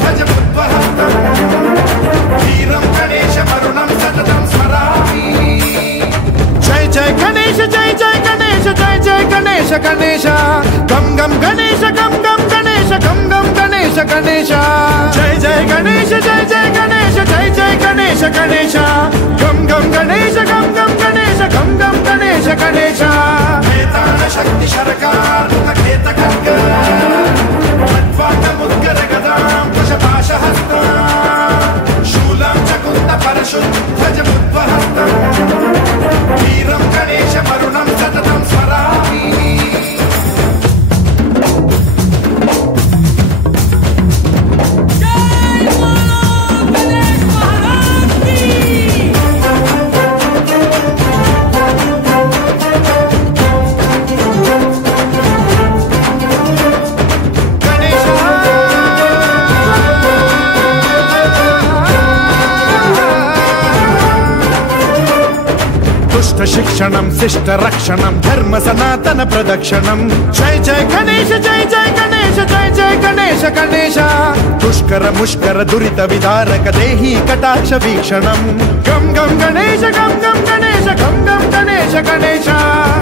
ध्वज बुद्वहस्तम् वीरं गणेश वरुणं सततं स्मरामि। जय जय गणेश जय जय गणेश जय जय गणेश गणेश गम गम गणेश गम गम गणेश गम गम गणेश गणेश जय जय गणेश जय जय गणेश जय जय गणेश गणेश गम गम गणेश गम गम गणेश गम गम गणेश गणेश वेदान शक्ति शरकार खेत खड्ग मुद्गर गदां कुशपाशहस्ता शूलं च कुन्द परशु ध्वज बुद्वहस्तम् वीरं गणेश वरुणं सततं स्मरामि। शिक्षणं शिष्ट रक्षणं धर्म सनातन प्रदक्षिणं जय जय गणेश जय जय गणेश जय जय गणेश गणेश दुष्कर मुष्कर दुरित विदारक देहि कटाक्ष वीक्षणं गम गम गणेश गम गम गणेश गम गम गणेश गणेश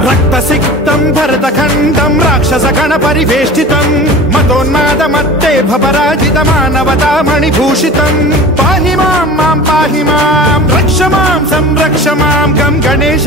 रक्तसिक्तं भरतखण्डं राक्षस गण परिवेष्टितं मतोन्माद मत्ते भवराजित मानवता मणिभूषितं पाहि मां मां पाहि मां रक्ष मां संरक्ष मां गम गणेश